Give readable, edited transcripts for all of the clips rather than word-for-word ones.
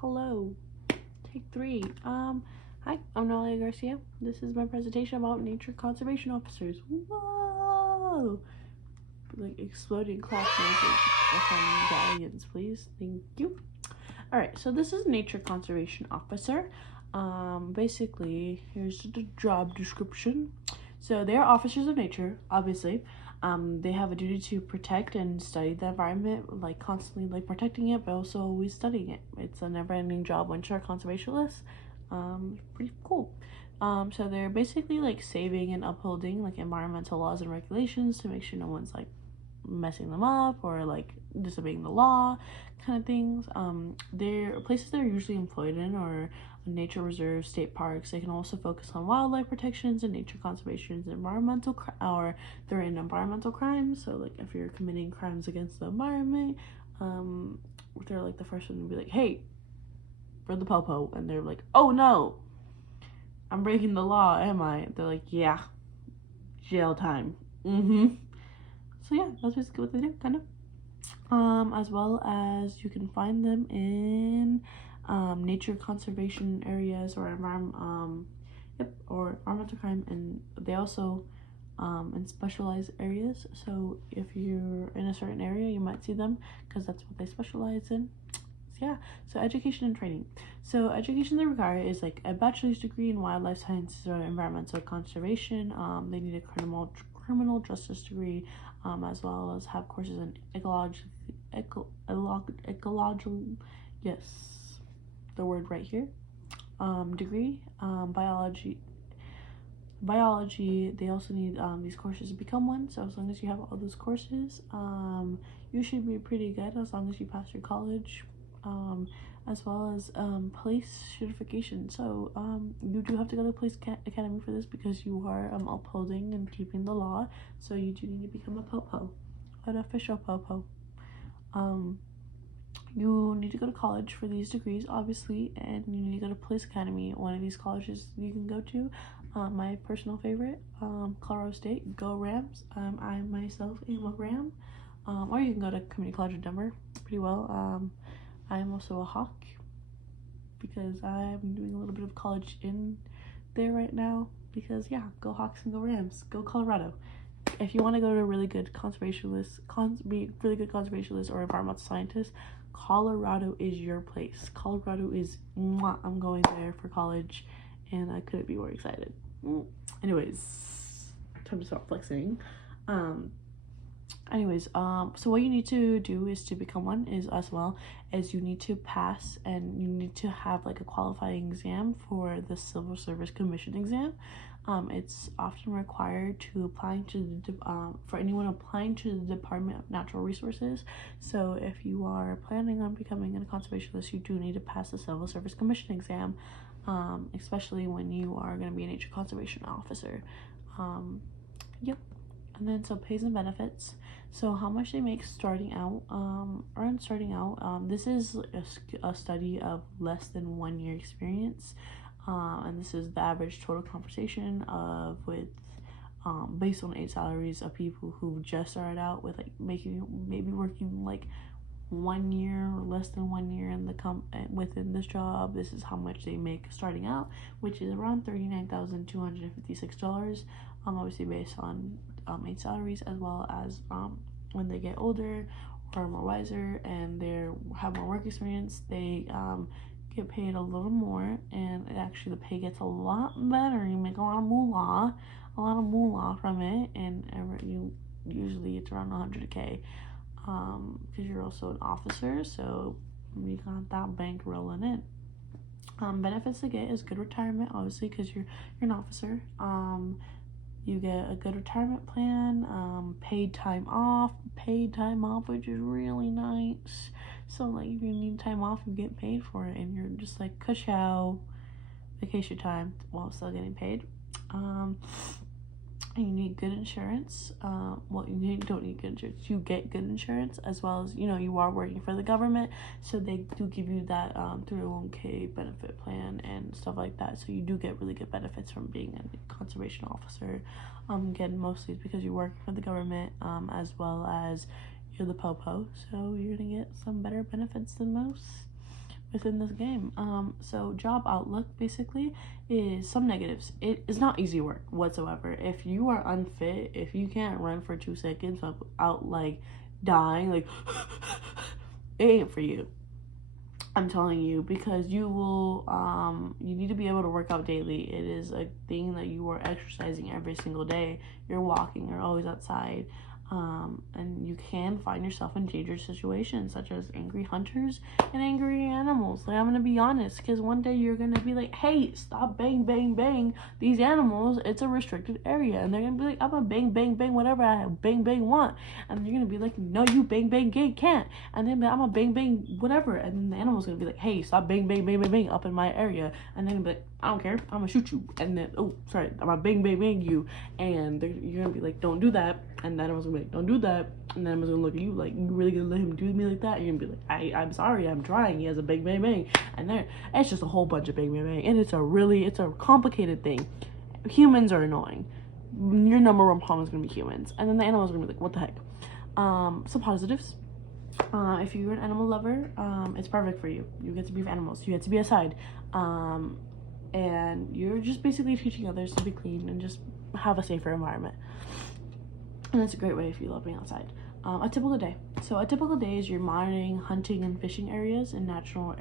Hello. Take three. Hi, I'm Noelia Garcia. This is my presentation about nature conservation officers. Whoa! Like exploding clap noises from the audience, please. Thank you. Alright, so this is nature conservation officer. Basically, here's the job description. So they are officers of nature, obviously. They have a duty to protect and study the environment, like constantly like protecting it, but also always studying it. It's a never-ending job once you're a conservationist. Pretty cool. So they're basically like saving and upholding like environmental laws and regulations to make sure no one's like messing them up or like disobeying the law kind of things. They're places they're usually employed in or nature reserves, state parks. They can also focus on wildlife protections and nature conservation and or they're in environmental crimes. So like if you're committing crimes against the environment, they're like the first one to be like, hey, for the popo, and they're like, oh no, I'm breaking the law, am I? They're like, yeah, jail time. So yeah, that's basically what they do, kind of. As well as you can find them in nature conservation areas or environmental crime, and they also in specialized areas. So if you're in a certain area, you might see them because that's what they specialize in. Yeah, so education and training. So education they require is like a bachelor's degree in wildlife sciences or environmental conservation. They need a criminal justice degree, as well as have courses in ecological, yes, the word right here, degree, biology. They also need these courses to become one. So as long as you have all those courses, you should be pretty good as long as you pass your college, as well as police certification. So you do have to go to police academy for this because you are upholding and keeping the law. So you do need to become a popo, an official popo. You need to go to college for these degrees, obviously, and you need to go to police academy. One of these colleges you can go to. My personal favorite, Colorado State. Go Rams. I myself am a Ram. Or you can go to Community College of Denver. Pretty well. I am also a Hawk because I'm doing a little bit of college in there right now. Because yeah, go Hawks and go Rams. Go Colorado. If you want to go to a really good conservationist, be really good conservationist or environmental scientist, Colorado is your place. Colorado is, I'm going there for college, and I couldn't be more excited. Anyways, time to stop flexing. So what you need to do is to become one is as well as you need to pass and you need to have like a qualifying exam for the Civil Service Commission exam. It's often required to applying to the for anyone applying to the Department of Natural Resources. So if you are planning on becoming a conservationist, you do need to pass the Civil Service Commission exam, especially when you are going to be a nature conservation officer. Yep. And then so pays and benefits. So how much they make starting out, this is a study of less than 1 year experience, and this is the average total compensation of with based on 8 salaries of people who just started out with like maybe working like 1 year or less than 1 year in the within this job. This is how much they make starting out, which is around $39,256. Obviously based on 8 salaries, as well as when they get older or more wiser and they have more work experience, they get paid a little more, and actually the pay gets a lot better. You make a lot of moolah from it, and you usually it's around 100K, because you're also an officer, so you got that bank rolling in. Benefits to get is good retirement, obviously, because you're an officer. You get a good retirement plan, paid time off, which is really nice. So like if you need time off, you get paid for it, and you're just like ka-chow, vacation time while still getting paid. You need good insurance. You don't need good insurance. You get good insurance, as well as, you are working for the government, so they do give you that 301k benefit plan and stuff like that. So you do get really good benefits from being a conservation officer. Again, mostly it's because you work for the government, as well as you're the popo, so you're gonna get some better benefits than most. within this game. So job outlook basically is some negatives. It is not easy work whatsoever. If you are unfit, if you can't run for 2 seconds without like dying, like it ain't for you. I'm telling you, because you will you need to be able to work out daily. It is a thing that you are exercising every single day. You're walking, you're always outside. And you can find yourself in dangerous situations such as angry hunters and angry animals. Like, I'm gonna be honest, because one day you're gonna be like, hey, stop bang bang bang these animals, it's a restricted area. And they're gonna be like, I'm gonna bang bang bang whatever I bang bang want. And you're gonna be like, no, you bang bang gay can't. And then I'm gonna bang bang whatever. And then the animal's gonna be like, hey, stop bang bang bang bang bang up in my area. And then be like, I don't care, I'm gonna shoot you. And then, oh sorry, I'm gonna bang bang bang you. And you're gonna be like, don't do that. And then I was gonna be like, don't do that. And then I was gonna look at you like, you really gonna let him do me like that? And you're gonna be like, I'm sorry, I'm trying. He has a bang bang bang. And there, it's just a whole bunch of bang bang bang. And it's a complicated thing. Humans are annoying. Your number one problem is gonna be humans. And then the animals are gonna be like, what the heck? Some positives. If you're an animal lover, it's perfect for you. You get to be with animals. You get to be outside. And you're just basically teaching others to be clean and just have a safer environment. And it's a great way if you love being outside. A typical day. So a typical day is you're monitoring hunting and fishing areas in natural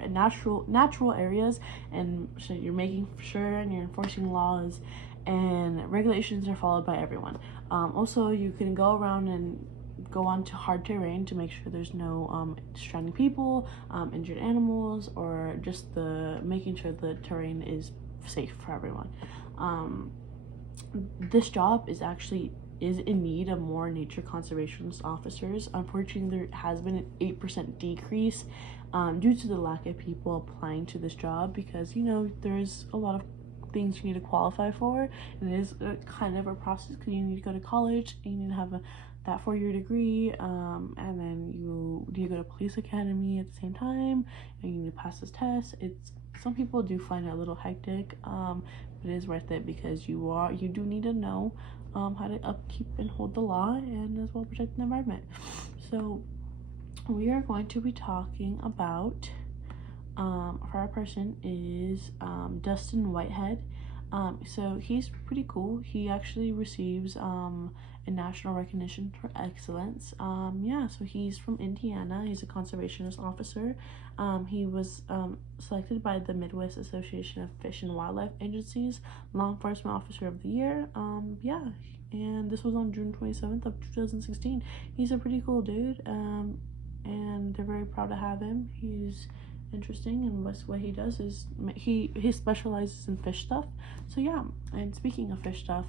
areas, and so you're making sure and you're enforcing laws and regulations are followed by everyone. Also, you can go around and go onto hard terrain to make sure there's no stranding people, injured animals, or just making sure the terrain is safe for everyone. This job is in need of more nature conservationist officers. Unfortunately, there has been an 8% decrease due to the lack of people applying to this job, because there's a lot of things you need to qualify for, and it is kind of a process, because you need to go to college and you need to have that 4-year degree, and then you need to go to police academy at the same time, and you need to pass this test. Some people do find it a little hectic, but it is worth it, because you do need to know how to upkeep and hold the law, and as well protect the environment. So we are going to be talking about our person is Dustin Whitehead. So he's pretty cool. He actually receives a national recognition for excellence. So he's from Indiana. He's a conservationist officer. He was selected by the Midwest Association of Fish and Wildlife Agencies Law Enforcement Officer of the Year. And this was on June 27th of 2016. He's a pretty cool dude, and they're very proud to have him. He's interesting, and what he does is he specializes in fish stuff. So yeah, and speaking of fish stuff,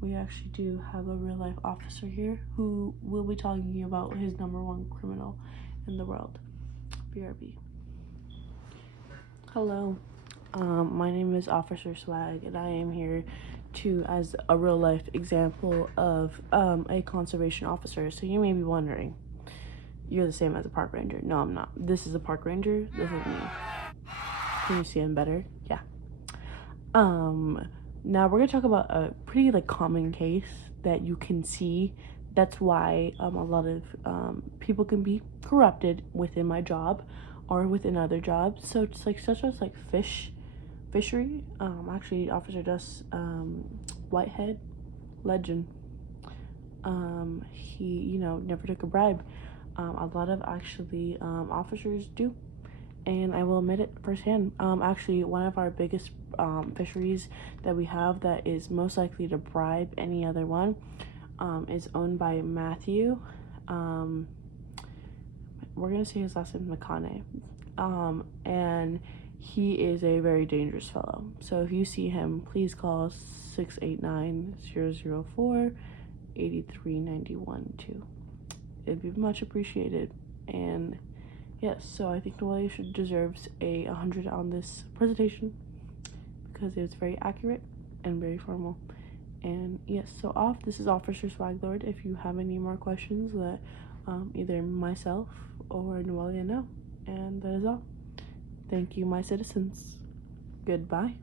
we actually do have a real life officer here who will be talking about his #1 criminal in the world. BRB. Hello, my name is Officer Swag, and I am here as a real life example of a conservation officer. So you may be wondering, you're the same as a park ranger. No, I'm not. This is a park ranger. This is me. Can you see him better? Yeah. Now we're gonna talk about a pretty common case that you can see. That's why a lot of people can be corrupted within my job or within other jobs. So it's such as fishery. Actually, Officer Whitehead, legend. He never took a bribe. A lot of officers do, and I will admit it firsthand. Actually, one of our biggest fisheries that we have that is most likely to bribe any other one is owned by Matthew. We're gonna say his last name is McConaughey, and he is a very dangerous fellow. So if you see him, please call 689-004-8391-2. It'd be much appreciated. And yes, so I think Noelia deserves a 100 on this presentation, because it was very accurate and very formal. And yes, so this is Officer Swaglord. If you have any more questions, let either myself or Noelia know. And that is all. Thank you, my citizens. Goodbye.